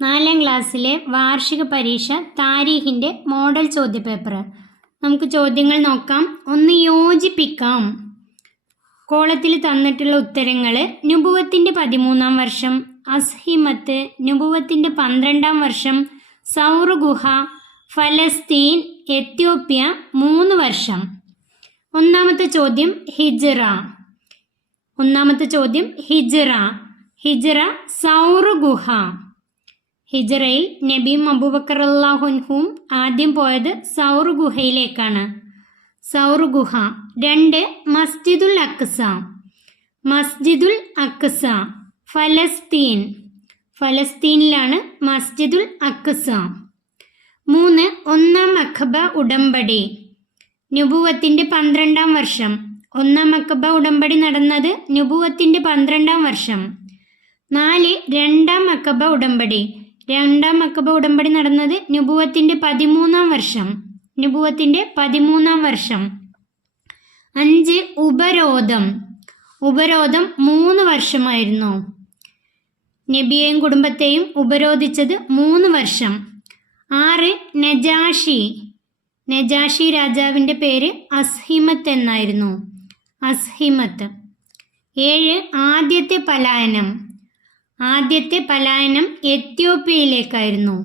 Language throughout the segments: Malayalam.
4ാം ക്ലാസ്സിലെ വാർഷിക പരീക്ഷ താരീഖിൻ്റെ മോഡൽ ചോദ്യപേപ്പർ. നമുക്ക് ചോദ്യങ്ങൾ നോക്കാം. ഒന്ന്, യോജിപ്പിക്കാം. കോളത്തിൽ തന്നിട്ടുള്ള ഉത്തരങ്ങൾ: നുബുവത്തിൻ്റെ 13ാം വർഷം, അസ്ഹിമത്ത്, നുബുവത്തിൻ്റെ 12ാം വർഷം, സൗർ ഗുഹ, ഫലസ്തീൻ, എത്യോപ്യ 3 വർഷം. ഒന്നാമത്തെ ചോദ്യം ഹിജ്റ. സൗർ ഗുഹ. ഹിജ്റയിൽ നബിയും അബൂബക്കർ റളിയല്ലാഹു അൻഹുവും ആദ്യം പോയത് സൗർ ഗുഹയിലേക്കാണ്. സൗർ ഗുഹ. 2, മസ്ജിദുൽ അക്സ. ഫലസ്തീനിലാണ് മസ്ജിദുൽ അക്സ. 3, ഒന്നാം അഖബ ഉടമ്പടി. നുബുവത്തിൻ്റെ 12ാം വർഷം. ഒന്നാം അഖബ ഉടമ്പടി നടന്നത് നുബുവത്തിൻ്റെ 12ാം വർഷം. 4, രണ്ടാം അഖബ ഉടമ്പടി. രണ്ടാം അഖബ ഉടമ്പടി നടന്നത് നുബുവത്തിൻ്റെ 13ാം വർഷം. 5, ഉപരോധം 3 വർഷമായിരുന്നു. നബിയെയും കുടുംബത്തെയും ഉപരോധിച്ചത് 3 വർഷം. 6, നജാഷി രാജാവിൻ്റെ പേര് അസ്ഹിമത്ത് എന്നായിരുന്നു. 7, ആദ്യത്തെ പലായനം എത്യോപ്യയിലേക്കായിരുന്നു.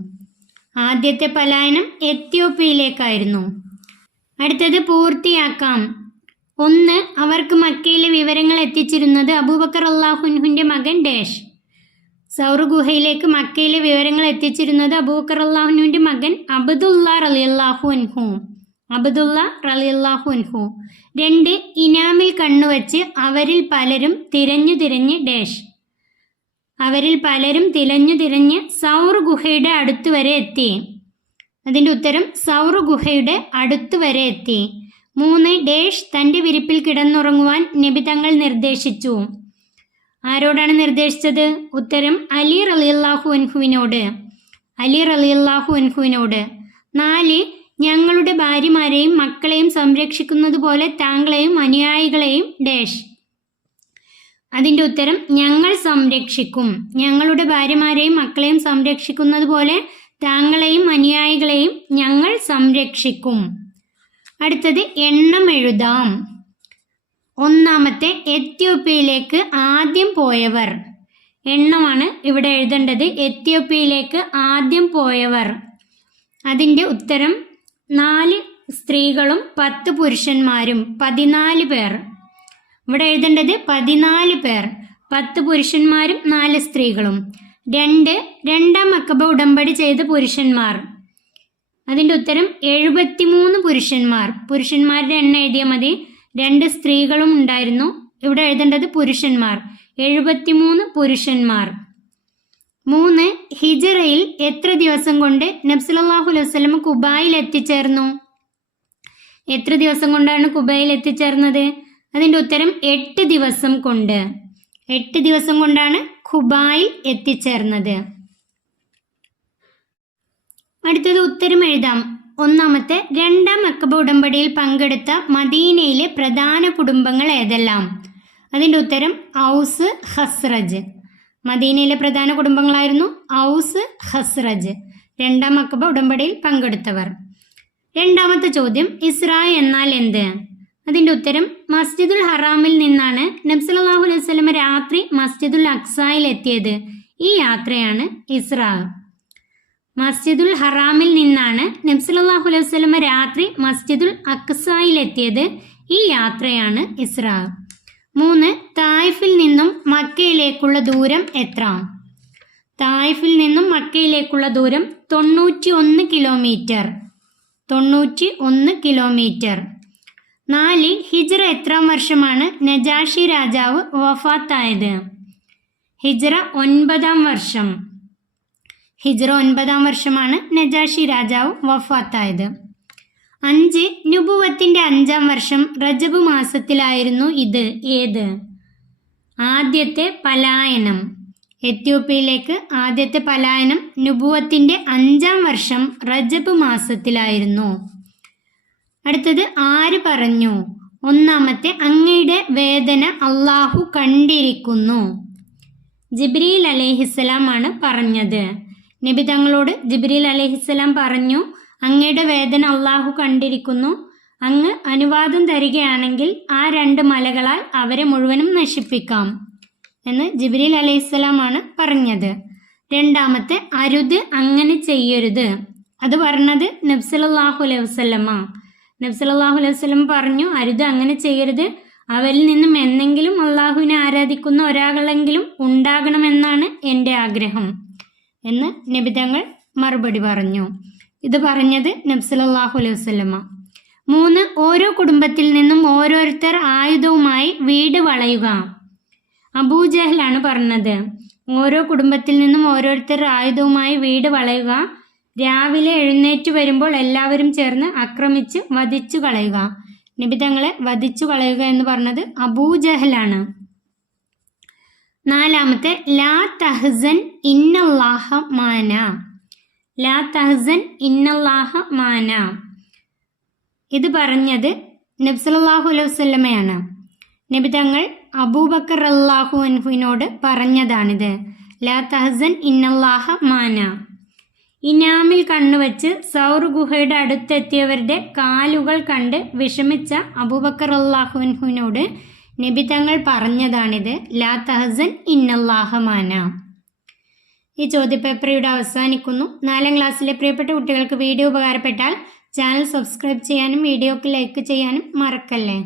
അടുത്തത് പൂർത്തിയാക്കാം. 1, അവർക്ക് മക്കയിലെ വിവരങ്ങൾ എത്തിച്ചിരുന്നത് അബൂബക്കർ റളിയല്ലാഹു അൻഹുവിൻ്റെ മകൻ ഡാഷ്. സൗർ ഗുഹയിലേക്ക് മക്കയിലെ വിവരങ്ങൾ എത്തിച്ചിരുന്നത് അബൂബക്കർ റളിയല്ലാഹു അൻഹുവിൻ്റെ മകൻ അബ്ദുള്ള റളിയല്ലാഹു അൻഹു. 2, ഇനാമിൽ കണ്ണുവച്ച് അവരിൽ പലരും തിരഞ്ഞു സൗർ ഗുഹയുടെ അടുത്തുവരെ എത്തി. അതിൻ്റെ ഉത്തരം സൗർ ഗുഹയുടെ അടുത്തുവരെ എത്തി. 3, ഡാഷ് തൻ്റെ വിരിപ്പിൽ കിടന്നുറങ്ങുവാൻ നബി തങ്ങൾ നിർദ്ദേശിച്ചു. ആരോടാണ് നിർദ്ദേശിച്ചത്? ഉത്തരം അലി റളിയല്ലാഹു അൻഹുവിനോട്. 4, ഞങ്ങളുടെ ഭാര്യമാരെയും മക്കളെയും സംരക്ഷിക്കുന്നത് പോലെ താങ്കളെയും അനുയായികളെയും ഡാഷ്. അതിൻ്റെ ഉത്തരം ഞങ്ങൾ സംരക്ഷിക്കും. ഞങ്ങളുടെ ഭാര്യമാരെയും മക്കളെയും സംരക്ഷിക്കുന്നത് പോലെ താങ്കളെയും അനുയായികളെയും ഞങ്ങൾ സംരക്ഷിക്കും. അടുത്തത് എണ്ണം എഴുതാം. ഒന്നാമത്തെ, എത്യോപ്യയിലേക്ക് ആദ്യം പോയവർ. എണ്ണമാണ് ഇവിടെ എഴുതേണ്ടത്. എത്യോപ്യയിലേക്ക് ആദ്യം പോയവർ. അതിൻ്റെ ഉത്തരം 4 സ്ത്രീകളും 10 പുരുഷന്മാരും, 14 പേർ. ഇവിടെ എഴുതേണ്ടത് 14 പേർ, 10 പുരുഷന്മാരും 4 സ്ത്രീകളും. 2, രണ്ടാം അഖബ ഉടമ്പടി ചെയ്ത പുരുഷന്മാർ. അതിൻ്റെ ഉത്തരം 73 പുരുഷന്മാർ. പുരുഷന്മാരുടെ എണ്ണം എഴുതിയാൽ മതി. 2 സ്ത്രീകളും ഉണ്ടായിരുന്നു. ഇവിടെ എഴുതേണ്ടത് പുരുഷന്മാർ, 73 പുരുഷന്മാർ. 3, ഹിജ്റയിൽ എത്ര ദിവസം കൊണ്ട് നബി സല്ലല്ലാഹു അലൈഹി വസല്ലം കുബായിൽ എത്തിച്ചേർന്നു? എത്ര ദിവസം കൊണ്ടാണ് കുബായിൽ എത്തിച്ചേർന്നത്? അതിൻ്റെ ഉത്തരം 8 ദിവസം കൊണ്ട്. 8 ദിവസം കൊണ്ടാണ് ഖുബായിൽ എത്തിച്ചേർന്നത്. അടുത്തത് ഉത്തരം എഴുതാം. ഒന്നാമത്തെ, രണ്ടാം അഖബ ഉടമ്പടിയിൽ പങ്കെടുത്ത മദീനയിലെ പ്രധാന കുടുംബങ്ങൾ ഏതെല്ലാം? അതിൻ്റെ ഉത്തരം ഔസ്, ഖസ്റജ്. മദീനയിലെ പ്രധാന കുടുംബങ്ങളായിരുന്നു ഔസ്, ഖസ്റജ്, രണ്ടാം അഖബ ഉടമ്പടിയിൽ പങ്കെടുത്തവർ. രണ്ടാമത്തെ ചോദ്യം, ഇസ്രാ എന്നാൽ എന്ത്? അതിൻ്റെ ഉത്തരം മസ്ജിദുൽ ഹറാമിൽ നിന്നാണ് നബി സല്ലല്ലാഹു അലൈഹി വസല്ലം രാത്രി മസ്ജിദുൽ അക്സായിൽ എത്തിയത്. ഈ യാത്രയാണ് ഇസ്രാ. മസ്ജിദുൽ ഹറാമിൽ നിന്നാണ് നബി സല്ലല്ലാഹു അലൈഹി വസല്ലം രാത്രി മസ്ജിദുൽ അക്സായിൽ എത്തിയത്. ഈ യാത്രയാണ് ഇസ്രാ. 3, തായിഫിൽ നിന്നും മക്കയിലേക്കുള്ള ദൂരം എത്ര? തായിഫിൽ നിന്നും മക്കയിലേക്കുള്ള ദൂരം 91 കിലോമീറ്റർ. 4, ഹിജ്റ എത്രാം വർഷമാണ് നജാഷി രാജാവ് വഫാത്തായത്? ഹിജ്റ 9ാം വർഷം. ഹിജ്റ 9ാം വർഷമാണ് നജാഷി രാജാവ് വഫാത്തായത്. 5, നുബുവത്തിൻ്റെ 5ാം വർഷം റജബ് മാസത്തിലായിരുന്നു. ഇത് ഏത്? ആദ്യത്തെ പലായനം. എത്യോപ്യയിലേക്ക് ആദ്യത്തെ പലായനം നുബുവത്തിൻ്റെ 5ാം വർഷം റജബ് മാസത്തിലായിരുന്നു. അടുത്തത് ആര് പറഞ്ഞു? ഒന്നാമത്തെ, അങ്ങയുടെ വേദന അള്ളാഹു കണ്ടിരിക്കുന്നു. ജിബ്രീൽ അലൈഹിസ്സലാം ആണ് പറഞ്ഞത്. നബി തങ്ങളോട് ജിബ്രീൽ അലൈഹിസ്സലാം പറഞ്ഞു, അങ്ങയുടെ വേദന അള്ളാഹു കണ്ടിരിക്കുന്നു. അങ്ങ് അനുവാദം തരികയാണെങ്കിൽ ആ 2 മലകളാൽ അവരെ മുഴുവനും നശിപ്പിക്കാം എന്ന് ജിബ്രീൽ അലൈഹിസ്സലാമാണ് പറഞ്ഞത്. രണ്ടാമത്തെ അരുത്, അങ്ങനെ ചെയ്യരുത്, അത് പറഞ്ഞത് നബി സല്ലല്ലാഹു അലൈഹി വസല്ലമ. നബി സല്ലല്ലാഹു അലൈഹി വസല്ലം പറഞ്ഞു, അരുത്, അങ്ങനെ ചെയ്യരുത്. അവരിൽ നിന്നും എന്നെങ്കിലും അള്ളാഹുവിനെ ആരാധിക്കുന്ന ഒരാളെങ്കിലും ഉണ്ടാകണമെന്നാണ് എൻ്റെ ആഗ്രഹം എന്ന് നബി തങ്ങൾ മറുപടി പറഞ്ഞു. ഇത് പറഞ്ഞത് നബി സല്ലല്ലാഹു അലൈഹി വസല്ലമ. 3, ഓരോ കുടുംബത്തിൽ നിന്നും ഓരോരുത്തർ ആയുധവുമായി വീട് വളയുക. അബൂജഹലാണ് പറഞ്ഞത്. ഓരോ കുടുംബത്തിൽ നിന്നും ഓരോരുത്തർ ആയുധവുമായി വീട് വളയുക. രാവിലെ എഴുന്നേറ്റ് വരുമ്പോൾ എല്ലാവരും ചേർന്ന് ആക്രമിച്ച് വധിച്ചു കളയുക. നബി തങ്ങളെ വധിച്ചു കളയുക എന്ന് പറഞ്ഞത് അബൂജഹലാണ്. 4, ലാ തഹ്സൻ ഇന്നല്ലാഹ മാന. ലാ തഹ്സൻ ഇന്നല്ലാഹ മാന. ഇത് പറഞ്ഞത് നബി സല്ലല്ലാഹു അലൈഹി വസല്ലമയാണ്. നബി തങ്ങൾ അബൂബക്കർ റളിയല്ലാഹു അൻഹുവിനോട് പറഞ്ഞതാണിത്. ലാ തഹ്സൻ ഇന്നല്ലാഹ മാന. ഇനാമിൽ കണ്ണുവച്ച് സൗർ ഗുഹയുടെ അടുത്തെത്തിയവരുടെ കാലുകൾ കണ്ട് വിഷമിച്ച അബൂബക്കർ റളിയല്ലാഹു അൻഹുവിനോട് നബി തങ്ങൾ പറഞ്ഞതാണിത്. ലാ തഹ്സൻ ഇന്നല്ലാഹ മാന. ഈ ചോദ്യപേപ്പർ ഇവിടെ അവസാനിക്കുന്നു. 4ാം ക്ലാസ്സിലെ പ്രിയപ്പെട്ട കുട്ടികൾക്ക് വീഡിയോ ഉപകാരപ്പെട്ടാൽ ചാനൽ സബ്സ്ക്രൈബ് ചെയ്യാനും വീഡിയോക്ക് ലൈക്ക് ചെയ്യാനും മറക്കല്ലേ.